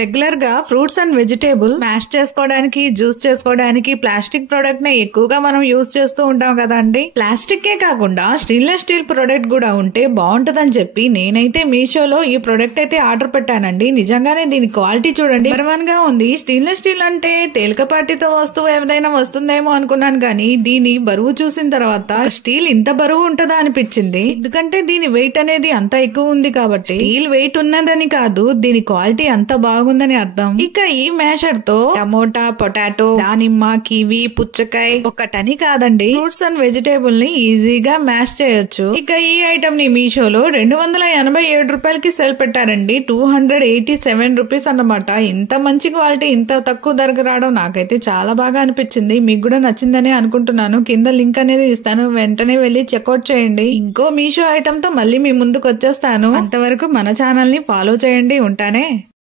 Regular గా fruits and vegetables mash చేసుకోవడానికి, juice చేసుకోవడానికి ప్లాస్టిక్ ప్రొడక్ట్ ని ఎక్కువగా మనం యూజ్ చేస్తూ ఉంటాం కదండి. ప్లాస్టిక్ ఏ కాకుండా స్టెయిన్లెస్ స్టీల్ ప్రొడక్ట్ కూడా ఉంటే బాగుంటదని చెప్పి నేనైతే మీషోలో ఈ ప్రొడక్ట్ అయితే ఆర్డర్ పెట్టానండి. నిజంగానే దీని క్వాలిటీ చూడండి, నెంబర్ 1 గా ఉంది. స్టెయిన్లెస్ స్టీల్ అంటే తేలికపాటితో వస్తువు ఏదైనా వస్తుందేమో అనుకున్నాను, కానీ దీని బరువు చూసిన తర్వాత స్టీల్ ఇంత బరువు ఉంటదా అనిపించింది. ఎందుకంటే దీని వెయిట్ అనేది అంత ఎక్కువ ఉంది కాబట్టి. స్టీల్ వెయిట్ ఉన్నదని కాదు, దీని క్వాలిటీ అంత బాగుందని అర్థం. ఇక ఈ మ్యాషర్ తో టమోటా, పొటాటో, దానిమ్మ, కివి, పుచ్చకాయ ఒకటని కాదండి, ఫ్రూట్స్ అండ్ వెజిటేబుల్ ని ఈజీగా మ్యాష్ చేయొచ్చు. ఇక ఈ ఐటమ్ ని మీషోలో 287 రూపాయలకి సేల్ పెట్టారండి. 287 రూపీస్ అన్నమాట. ఇంత మంచి క్వాలిటీ ఇంత తక్కువ ధరకు రావడం నాకైతే చాలా బాగా అనిపించింది. మీకు కూడా నచ్చిందని అనుకుంటున్నాను. కింద లింక్ అనేది ఇస్తాను, వెంటనే వెళ్లి చెక్అౌట్ చేయండి. ఇంకో మీషో ఐటమ్ తో మళ్ళీ మీ ముందుకు వచ్చేస్తాను. అంతవరకు మన ఛానల్ ని ఫాలో చేయండి. ఉంటానే.